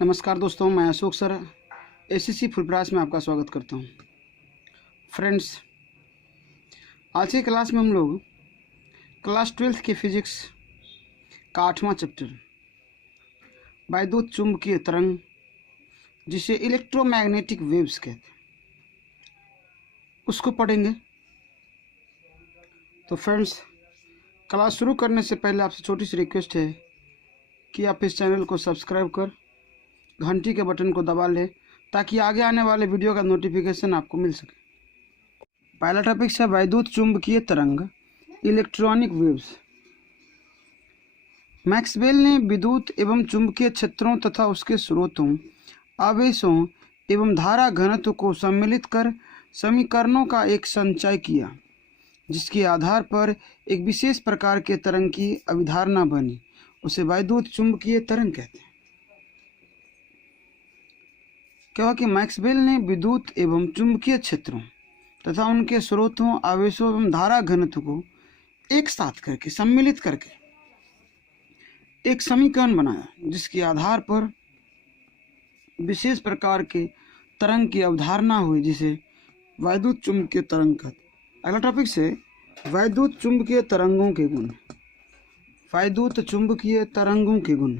नमस्कार दोस्तों, मैं अशोक सर एसीसी फुलप्रास में आपका स्वागत करता हूं। फ्रेंड्स, आज की क्लास में हम लोग क्लास 12th के फिजिक्स का 8वां चैप्टर वैद्युत चुंबकीय तरंग, जिसे इलेक्ट्रोमैग्नेटिक वेव्स कहते हैं, उसको पढ़ेंगे। तो फ्रेंड्स, क्लास शुरू करने से पहले आपसे छोटी सी रिक्वेस्ट है कि आप इस चैनल को सब्सक्राइब कर घंटी के बटन को दबा लें ताकि आगे आने वाले वीडियो का नोटिफिकेशन आपको मिल सके। पहला टॉपिक है वैद्युत चुंबकीय तरंग, इलेक्ट्रॉनिक वेव्स। मैक्सवेल ने विद्युत एवं चुंबकीय क्षेत्रों तथा उसके स्रोतों, आवेशों एवं धारा घनत्व को सम्मिलित कर समीकरणों का एक संचय किया, जिसके आधार पर एक विशेष प्रकार के तरंग की अवधारणा बनी। उसे वैद्युत चुंबकीय तरंग कहते हैं। क्या हुआ कि मैक्सवेल ने विद्युत एवं चुंबकीय क्षेत्रों तथा उनके स्रोतों, आवेशों एवं धारा घनत्व को एक साथ करके सम्मिलित करके एक समीकरण बनाया, जिसके आधार पर विशेष प्रकार के तरंग की अवधारणा हुई, जिसे वैद्युत चुंबकीय तरंग कहते हैं। अगला टॉपिक से वैद्युत चुंबकीय तरंगों के गुण। वैद्युत चुंबकीय तरंगों के गुण।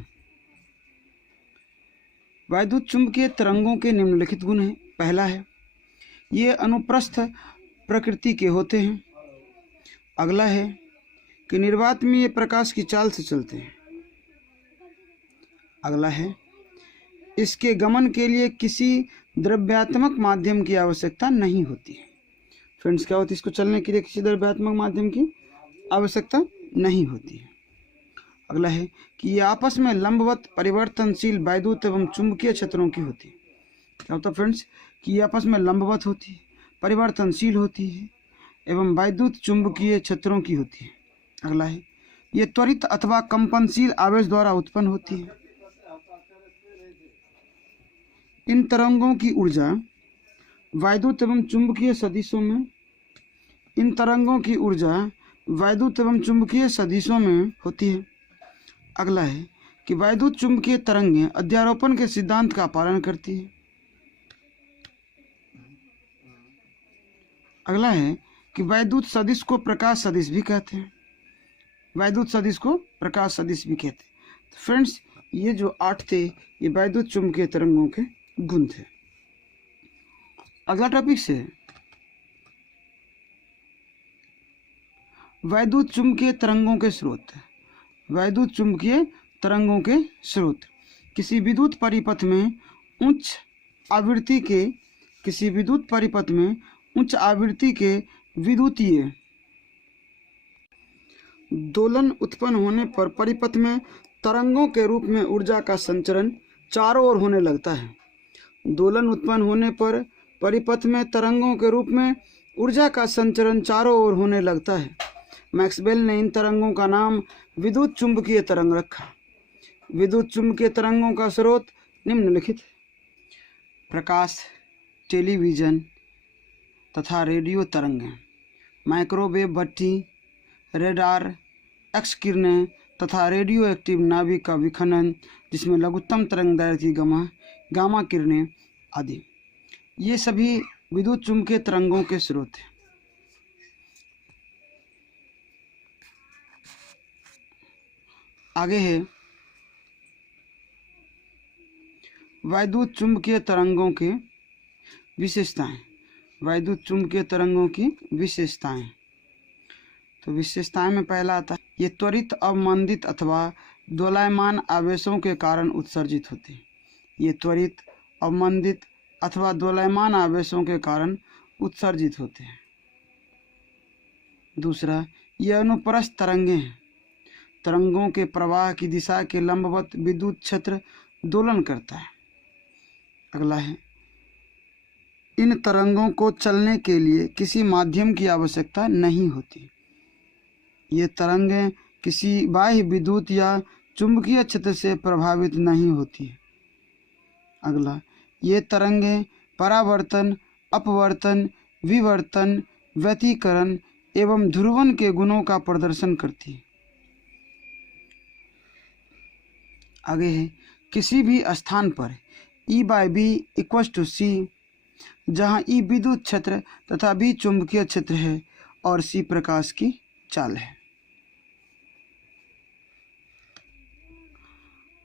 वैद्युत चुंबकीय तरंगों के निम्नलिखित गुण हैं। पहला है, ये अनुप्रस्थ प्रकृति के होते हैं। अगला है कि निर्वात में ये प्रकाश की चाल से चलते हैं। अगला है, इसके गमन के लिए किसी द्रव्यात्मक माध्यम की आवश्यकता नहीं होती है। फ्रेंड्स, क्या होती है? इसको चलने के लिए किसी द्रव्यात्मक माध्यम की आवश्यकता नहीं होती है। अगला है कि ये आपस में लंबवत परिवर्तनशील वैद्युत एवं चुंबकीय क्षेत्रों की होती है। क्या होता है फ्रेंड्स? कि ये आपस में लंबवत होती है, परिवर्तनशील होती है एवं वैद्युत चुंबकीय क्षेत्रों की होती है। अगला है, ये त्वरित अथवा कंपनशील आवेश द्वारा उत्पन्न होती है। इन तरंगों की ऊर्जा वैद्युत एवं चुंबकीय सदिशों में होती है। अगला है कि वैद्युत चुंबकीय तरंगें अध्यारोपण के सिद्धांत का पालन करती है। अगला है कि वैद्युत सदिश को प्रकाश सदिश भी कहते हैं। तो फ्रेंड्स, ये जो 8 थे, ये वैद्युत चुंबकीय तरंगों के गुण थे। अगला टॉपिक से वैद्युत चुंबकीय तरंगों के स्रोत। वैद्युत चुंबकीय तरंगों के स्रोत किसी विद्युत परिपथ में उच्च आवृत्ति के विद्युतीय दोलन उत्पन्न होने पर परिपथ में तरंगों के रूप में ऊर्जा का संचरण चारों ओर होने लगता है। दोलन उत्पन्न होने पर परिपथ में तरंगों के रूप में ऊर्जा का संचरण चारों ओर होने लगता है। मैक्सवेल ने इन तरंगों का नाम विद्युत चुंबकीय तरंग रखा। विद्युत चुंबकीय तरंगों का स्रोत निम्नलिखित है। प्रकाश, टेलीविजन तथा रेडियो तरंगें, माइक्रोवेव भट्ठी, रेडार, एक्स किरणें तथा रेडियो एक्टिव नाभिक का विखंडन, जिसमें लघुत्तम तरंगदैर्घ्य गामा किरणें आदि, ये सभी विद्युत चुंबकीय तरंगों के स्रोत हैं। आगे है वैद्युत चुंबकीय तरंगों की विशेषताएं। वैद्युत चुंबकीय तरंगों की विशेषताएं। तो विशेषताएं में पहला आता है, ये त्वरित, अवमंदित अथवा दोलायमान आवेशों के कारण उत्सर्जित होते हैं। ये त्वरित, अवमंदित अथवा दोलायमान आवेशों के कारण उत्सर्जित होते हैं। दूसरा, ये अनुप्रस्थ तरंगें हैं। तरंगों के प्रवाह की दिशा के लंबवत विद्युत क्षेत्र दोलन करता है। अगला है, इन तरंगों को चलने के लिए किसी माध्यम की आवश्यकता नहीं होती। ये तरंगें किसी बाह्य विद्युत या चुंबकीय क्षेत्र से प्रभावित नहीं होती है। अगला, ये तरंगें परावर्तन, अपवर्तन, विवर्तन, व्यतिकरण एवं ध्रुवण के गुणों का प्रदर्शन करती है। आगे है किसी भी स्थान पर E/B = C, जहाँ E विद्युत क्षेत्र तथा B चुंबकीय क्षेत्र है और C प्रकाश की चाल है।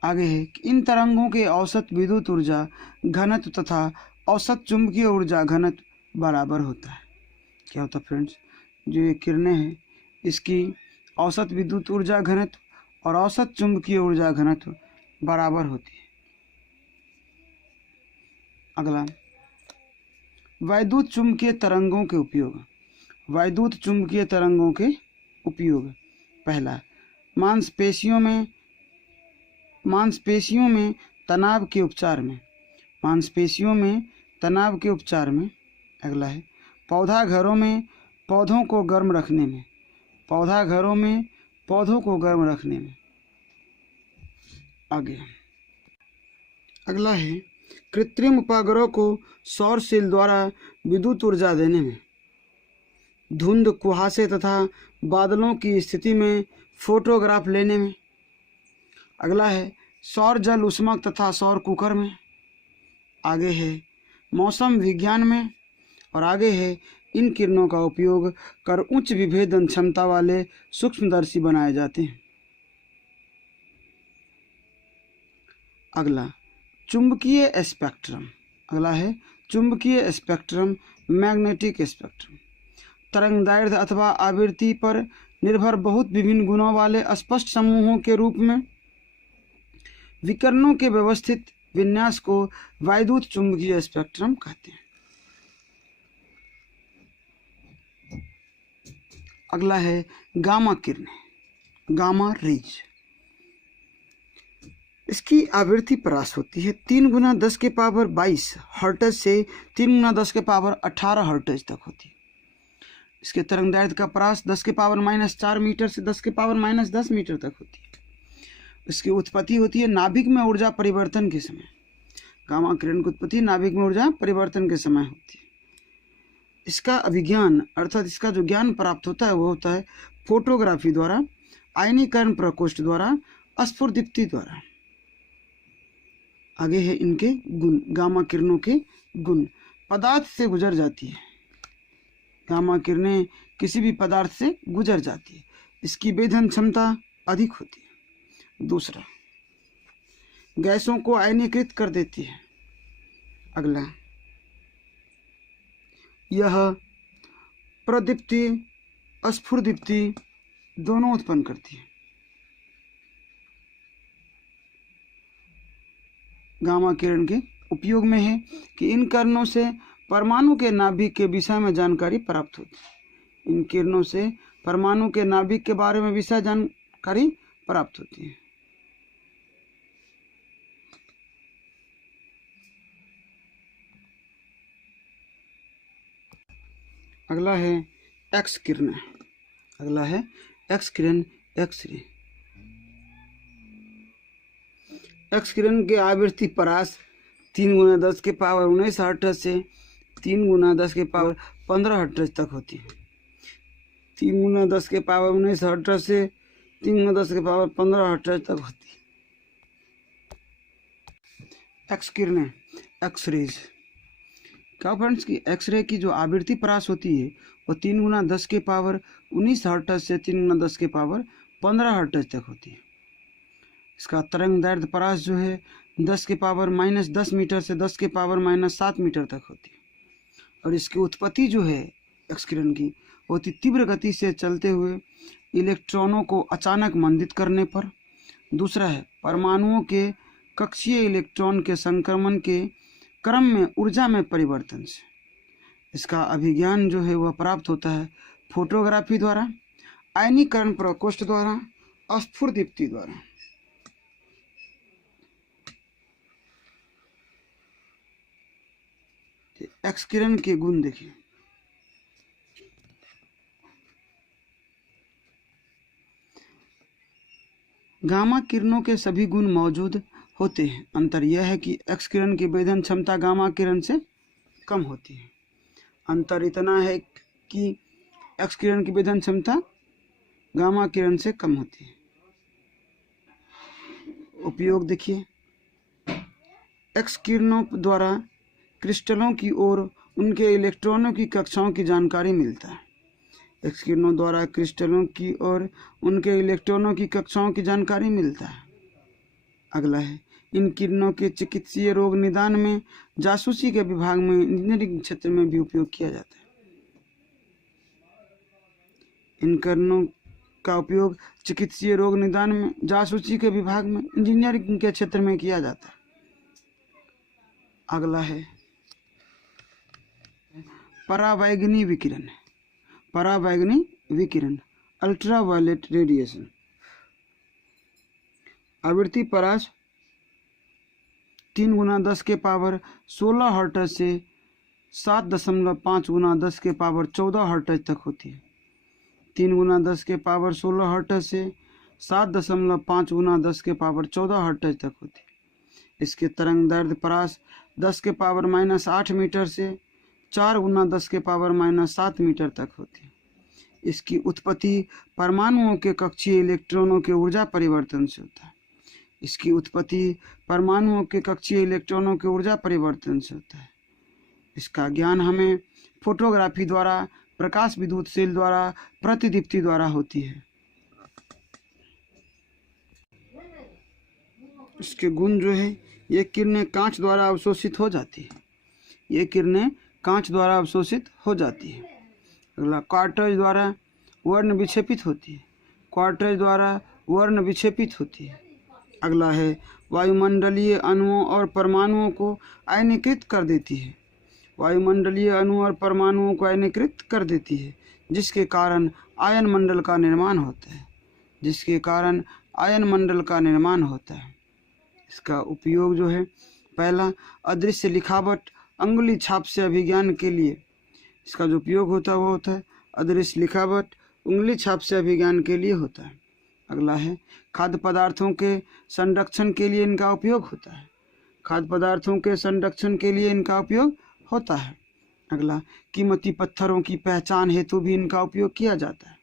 आगे है कि इन तरंगों के औसत विद्युत ऊर्जा घनत्व तथा औसत चुंबकीय ऊर्जा घनत्व बराबर होता है। क्या होता है फ्रेंड्स, जो ये किरणें हैं इसकी औसत विद्युत ऊर्जा घनत्व और औसत चुंबकीय ऊर्जा घनत्व बराबर होती है। अगला, वैद्युत चुंबकीय तरंगों के उपयोग। वैद्युत चुंबकीय तरंगों के उपयोग। पहला, मांसपेशियों में तनाव के उपचार में। मांसपेशियों में तनाव के उपचार में। अगला है, पौधाघरों में पौधों को गर्म रखने में। पौधाघरों में पौधों को गर्म रखने में। आगे अगला है, कृत्रिम उपग्रहों को सौर सेल द्वारा विद्युत ऊर्जा देने में। धुंध, कुहासे तथा बादलों की स्थिति में फोटोग्राफ लेने में। अगला है, सौर जल ऊष्मक तथा सौर कुकर में। आगे है, मौसम विज्ञान में। और आगे है, इन किरणों का उपयोग कर उच्च विभेदन क्षमता वाले सूक्ष्मदर्शी बनाए जाते हैं। अगला, चुंबकीय स्पेक्ट्रम। अगला है, चुंबकीय स्पेक्ट्रम, मैग्नेटिक स्पेक्ट्रम। तरंगदैर्घ्य अथवा आवृत्ति पर निर्भर बहुत विभिन्न गुणों वाले स्पष्ट समूहों के रूप में विकिरणों के व्यवस्थित विन्यास को वैद्युत चुंबकीय स्पेक्ट्रम कहते हैं। अगला है, गामा किरणें, गामा रेज। इसकी आवृत्ति परास होती है 3×10⁻22 हर्ट्ज से 3×10⁻18 हर्ट्ज तक होती है। इसके तरंगदैर्घ्य का परास 10⁻⁻4 मीटर से 10⁻⁻10 मीटर तक होती है। इसकी उत्पत्ति होती है नाभिक में ऊर्जा परिवर्तन के समय। गामा किरण की उत्पत्ति नाभिक में ऊर्जा परिवर्तन के समय होती है। इसका अभिज्ञान अर्थात इसका जो ज्ञान प्राप्त होता है वो होता है फोटोग्राफी द्वारा, आयनीकरण प्रकोष्ठ द्वारा, स्फुरदीप्ति द्वारा। आगे है इनके गुण। गामा किरणों के गुण। पदार्थ से गुजर जाती है। गामा किरणें किसी भी पदार्थ से गुजर जाती है। इसकी वेधन क्षमता अधिक होती है। दूसरा, गैसों को आयनीकृत कर देती है। अगला, यह प्रदीप्ति स्फुरदीप्ति दोनों उत्पन्न करती है। गामा किरण के उपयोग में है कि इन किरणों से परमाणु के नाभिक के विषय में जानकारी प्राप्त होती है। इन किरणों से परमाणु के नाभिक के बारे में विषय जानकारी प्राप्त होती है। अगला है एक्स किरण। अगला है एक्स किरण, एक्सरे। एक्स किरण के आवृत्ति परास 3×10⁻19 हर्ट्ज से 3×10⁻15 हर्ट्ज तक होती है। 3×10⁻19 हर्ट्ज से 3×10⁻15 हर्ट्ज तक होती है। एक्स किरणें, एक्सरेज। क्या फ्रेंड्स की एक्सरे की जो आवृत्ति परास होती है वो 3×10⁻19 हर्ट्ज से 3×10⁻15 हर्ट्ज तक होती है। इसका तरंगदैर्घ्य परास जो है 10⁻−10 मीटर से 10⁻−7 मीटर तक होती है। और इसकी उत्पत्ति जो है एक्स किरण की वो तीव्र गति से चलते हुए इलेक्ट्रॉनों को अचानक मंदित करने पर। दूसरा है, परमाणुओं के कक्षीय इलेक्ट्रॉन के संक्रमण के क्रम में ऊर्जा में परिवर्तन से। इसका अभिज्ञान जो है वह प्राप्त होता है फोटोग्राफी द्वारा, आयनीकरण प्रकोष्ठ द्वारा, स्फुरदीप्ति द्वारा। एक्स किरण के गुण देखिए। गामा किरणों के सभी गुण मौजूद होते हैं। अंतर यह है कि एक्स किरण की वेधन क्षमता गामा किरण से कम होती है। अंतर इतना है कि एक्स किरण की वेधन क्षमता गामा किरण से कम होती है। उपयोग देखिए, एक्स किरणों द्वारा क्रिस्टलों की ओर उनके इलेक्ट्रॉनों की कक्षाओं की जानकारी मिलता है। एक्स किरणों द्वारा क्रिस्टलों की ओर उनके इलेक्ट्रॉनों की कक्षाओं की जानकारी मिलता है। अगला है, इन किरणों के चिकित्सीय रोग निदान में, जासूसी के विभाग में, इंजीनियरिंग क्षेत्र में भी उपयोग किया जाता है। इन किरणों का उपयोग चिकित्सीय रोग निदान में, जासूसी के विभाग में, इंजीनियरिंग के क्षेत्र में किया जाता है। अगला है परावैंगनी विकिरण। परावैंगनी विकिरण, अल्ट्रावायलेट रेडिएशन। आवृत्ति परास 3 × 10⁻16 हर्ट्ज से 7.5 × 10⁻14 हर्ट्ज तक होती है। 3 × 10⁻16 हर्ट्ज से 7.5 × 10⁻14 हर्ट्ज तक होती है। इसके तरंग दैर्ध्य परास 10⁻⁻8 मीटर से 4 × 10⁻⁻7 मीटर तक होती है। इसकी उत्पत्ति परमाणुओं के कक्षीय इलेक्ट्रॉनों के ऊर्जा परिवर्तन से होता है। इसकी उत्पत्ति परमाणुओं के कक्षीय इलेक्ट्रॉनों के ऊर्जा परिवर्तन से होता है। इसका ज्ञान हमें फोटोग्राफी द्वारा, प्रकाश विद्युत सेल द्वारा, प्रतिदीप्ति द्वारा होती है। इसके गुण जो है, ये किरणें कांच द्वारा अवशोषित हो जाती है। ये किरणें कांच द्वारा अवशोषित हो जाती है। अगला, क्वार्टज द्वारा वर्ण विक्षेपित होती है। क्वार्टज द्वारा वर्ण विक्षेपित होती है। अगला है, वायुमंडलीय अणुओं और परमाणुओं को आयनीकृत कर देती है। वायुमंडलीय अणु और परमाणुओं को आयनीकृत कर देती है, जिसके कारण आयन मंडल का निर्माण होता है। जिसके कारण आयन मंडल का निर्माण होता है। इसका उपयोग जो है, पहला, अदृश्य लिखावट अंगुली छाप से अभिज्ञान के लिए इसका जो उपयोग होता है वो होता है अदृश्य लिखावट उंगली छाप से अभिज्ञान के लिए होता है। अगला है, खाद्य पदार्थों के संरक्षण के लिए इनका उपयोग होता है। खाद्य पदार्थों के संरक्षण के लिए इनका उपयोग होता है। अगला, कीमती पत्थरों की पहचान हेतु भी इनका उपयोग किया जाता है।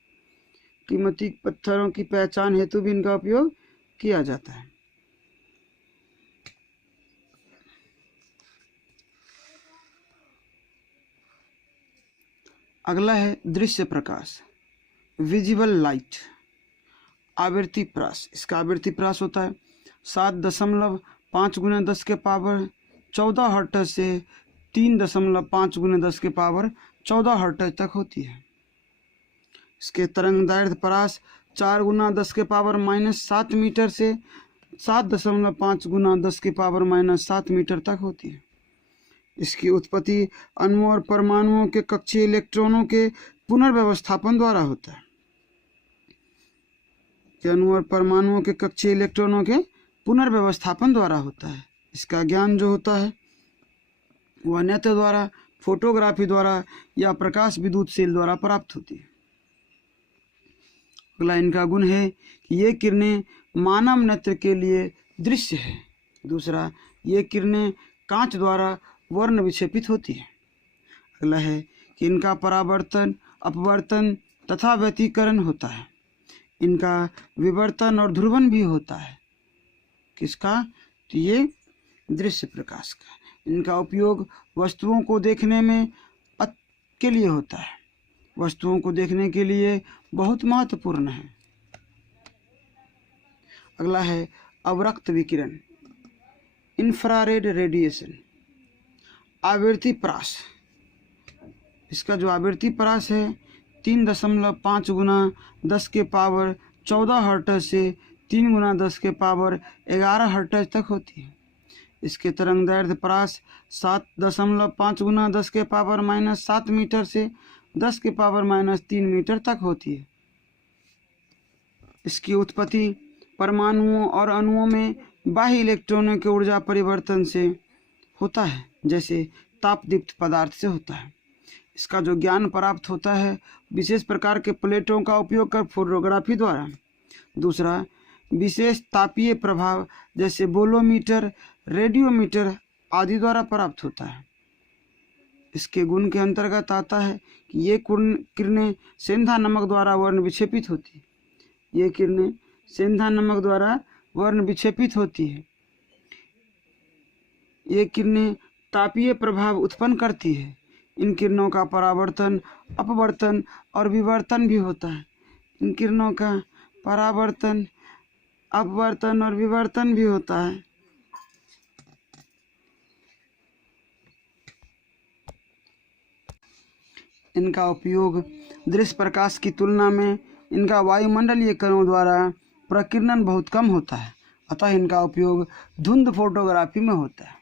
कीमती पत्थरों की पहचान हेतु भी इनका उपयोग किया जाता है। अगला है दृश्य प्रकाश, विजिबल लाइट। आवृत्ति प्रास, इसका आवृत्ति प्रास होता है 7.5 × 10⁻14 हर्ट्ज से 3.5 × 10⁻14 हर्ट्ज तक होती है। इसके तरंग दैर्ध्य परास 4 × 10⁻⁻7 मीटर से 7.5 × 10⁻⁻7 मीटर तक होती है। इसकी उत्पत्ति अणुओं और परमाणुओं के कक्षीय इलेक्ट्रॉनों के पुनर्व्यवस्थापन द्वारा होता है। अणुओं और परमाणुओं के कक्षीय इलेक्ट्रॉनों के पुनर्व्यवस्थापन द्वारा होता है। इसका ज्ञान जो होता है वह नेत्र द्वारा, फोटोग्राफी द्वारा या प्रकाश विद्युत सेल द्वारा प्राप्त होती है। अगला इनका गुण है कि ये किरणें मानव नेत्र के लिए दृश्य है। दूसरा, ये किरणें कांच द्वारा वर्ण विक्षेपित होती है। अगला है कि इनका परावर्तन, अपवर्तन तथा व्यतिकरण होता है। इनका विवर्तन और ध्रुवण भी होता है। किसका? तो ये दृश्य प्रकाश का। इनका उपयोग वस्तुओं को देखने में के लिए होता है। वस्तुओं को देखने के लिए बहुत महत्वपूर्ण है। अगला है अवरक्त विकिरण, इंफ्रारेड रेडिएशन। आवृत्ति परास, इसका जो आवृत्ति परास है 3.5 × 10⁻14 हर्ट्ज से 3 × 10⁻11 हर्ट्ज तक होती है। इसके तरंग दैर्ध्य परास 7.5 × 10⁻⁻7 मीटर से 10⁻³ मीटर तक होती है। इसकी उत्पत्ति परमाणुओं और अणुओं में बाह्य इलेक्ट्रॉनों के ऊर्जा परिवर्तन से होता है, जैसे तापदीप्त पदार्थ से होता है। इसका जो ज्ञान प्राप्त होता है विशेष प्रकार के प्लेटों का उपयोग कर फोटोग्राफी द्वारा। दूसरा, विशेष तापीय प्रभाव जैसे बोलोमीटर, रेडियोमीटर आदि द्वारा प्राप्त होता है। इसके गुण के अंतर्गत आता है कि ये किरणें सेंधा नमक द्वारा वर्ण विक्षेपित होती है। ये किरणें सेंधा नमक द्वारा वर्ण विक्षेपित होती है। ये किरणें तापीय प्रभाव उत्पन्न करती है। इन किरणों का परावर्तन, अपवर्तन और विवर्तन भी होता है। इन किरणों का परावर्तन, अपवर्तन और विवर्तन भी होता है। इनका उपयोग दृश्य प्रकाश की तुलना में इनका वायुमंडलीय कणों द्वारा प्रकीर्णन बहुत कम होता है, अतः इनका उपयोग धुंध फोटोग्राफी में होता है।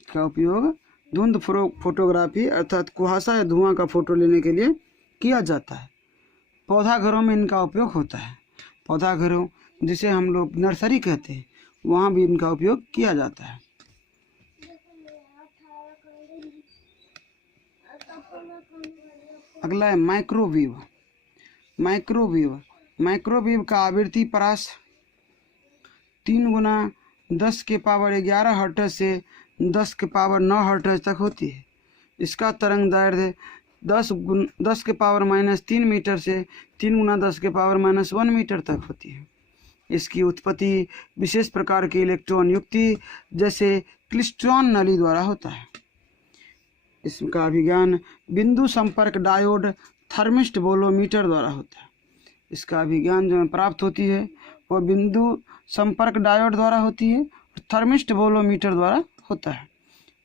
इसका उपयोग धुंध फोटोग्राफी अर्थात कुहासा या धुआं का फोटो लेने के लिए किया जाता है। पौधा घरों में इनका उपयोग होता है। पौधा घरों जिसे हम लोग नर्सरी कहते हैं, वहाँ भी इनका उपयोग किया जाता है। अगला है माइक्रोवेव। माइक्रोवेव का आवृत्ति परास 3 गुना 10 के पावर 11 हर्ट्ज से 10 के पावर 9 हर्ट्ज तक होती है। इसका तरंग दैर्ध्य 10 के पावर -3 मीटर से 3 गुना 10 के पावर -1 मीटर तक होती है। इसकी उत्पत्ति विशेष प्रकार के इलेक्ट्रॉन युक्ति जैसे क्लिस्ट्रॉन नली द्वारा होता है। इसका अभिज्ञान बिंदु संपर्क डायोड थर्मिस्ट बोलोमीटर द्वारा होता है। इसका अभिज्ञान जो प्राप्त होती है वह बिंदु संपर्क डायोड द्वारा होती है और थर्मिस्ट बोलोमीटर द्वारा होता है।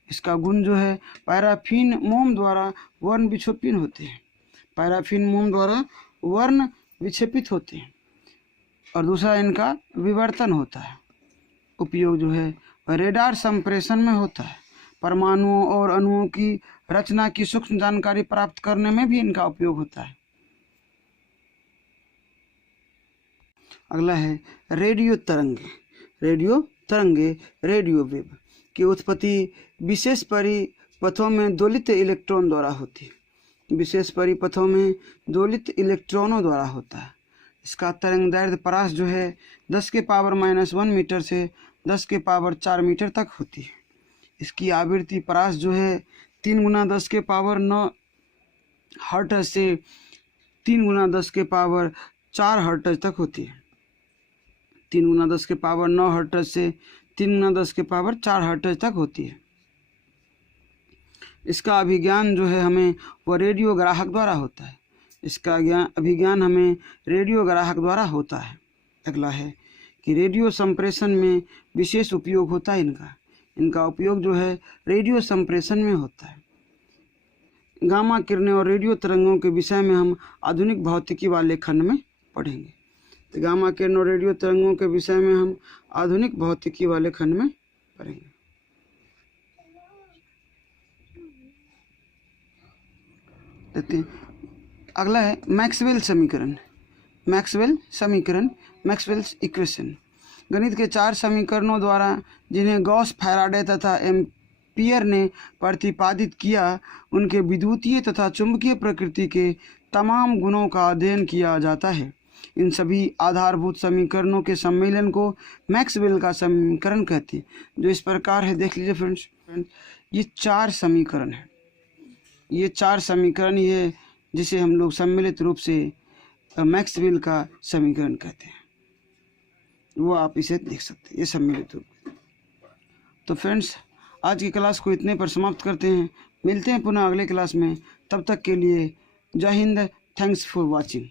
इसका गुण जो है पैराफिन मोम द्वारा वर्ण विक्षेपित होते हैं। पैराफिन मोम द्वारा वर्ण विक्षेपित होते हैं। और दूसरा इनका विवर्तन होता है। उपयोग जो है रेडार संप्रेषण में होता है। परमाणुओं और अणुओं की रचना की सूक्ष्म जानकारी प्राप्त करने में भी इनका उपयोग होता है। अगला है रेडियो तरंगे रेडियो वेव की उत्पत्ति विशेष परिपथों में दोलित इलेक्ट्रॉन द्वारा होती है। विशेष परिपथों में दोलित इलेक्ट्रॉनों द्वारा होता है। इसका तरंग दैर्ध्य परास जो है 10 के पावर -1 मीटर से 10 के पावर 4 मीटर तक होती है। इसकी आवृत्ति परास जो है 3 गुना 10 के पावर 9 हर्ट्ज से 3 गुना 10 के पावर 4 हर्ट्ज तक होती है। 3 गुना 10 के पावर 9 हर्ट्ज से 3 गुना 10 के पावर 4 हर्ट्ज तक होती है। इसका अभिज्ञान जो है हमें वह रेडियो ग्राहक द्वारा होता है। इसका अभिज्ञान हमें रेडियो ग्राहक द्वारा होता है। अगला है कि रेडियो संप्रेषण में विशेष उपयोग होता है इनका उपयोग जो है रेडियो संप्रेषण में होता है। गामा किरणें और रेडियो तरंगों के विषय में हम आधुनिक भौतिकी वाले खंड में पढ़ेंगे। तो गामा किरण और रेडियो तरंगों के विषय में हम आधुनिक भौतिकी वाले खंड में पढ़ेंगे। अगला है मैक्सवेल मैक्सवेल्स इक्वेशन। गणित के 4 समीकरणों द्वारा जिन्हें गॉस, फैराडे तथा एम्पियर ने प्रतिपादित किया, उनके विद्युतीय तथा चुंबकीय प्रकृति के तमाम गुणों का अध्ययन किया जाता है। इन सभी आधारभूत समीकरणों के सम्मेलन को मैक्सवेल का समीकरण कहते हैं, जो इस प्रकार है। देख लीजिए फ्रेंड्स, ये 4 समीकरण है। ये 4 समीकरण ये जिसे हम लोग सम्मिलित रूप से मैक्सवेल का समीकरण कहते हैं, वो आप इसे देख सकते हैं, ये सम्मिलित रूप। तो फ्रेंड्स, आज की क्लास को इतने पर समाप्त करते हैं। मिलते हैं पुनः अगले क्लास में। तब तक के लिए जय हिंद। Thanks for watching.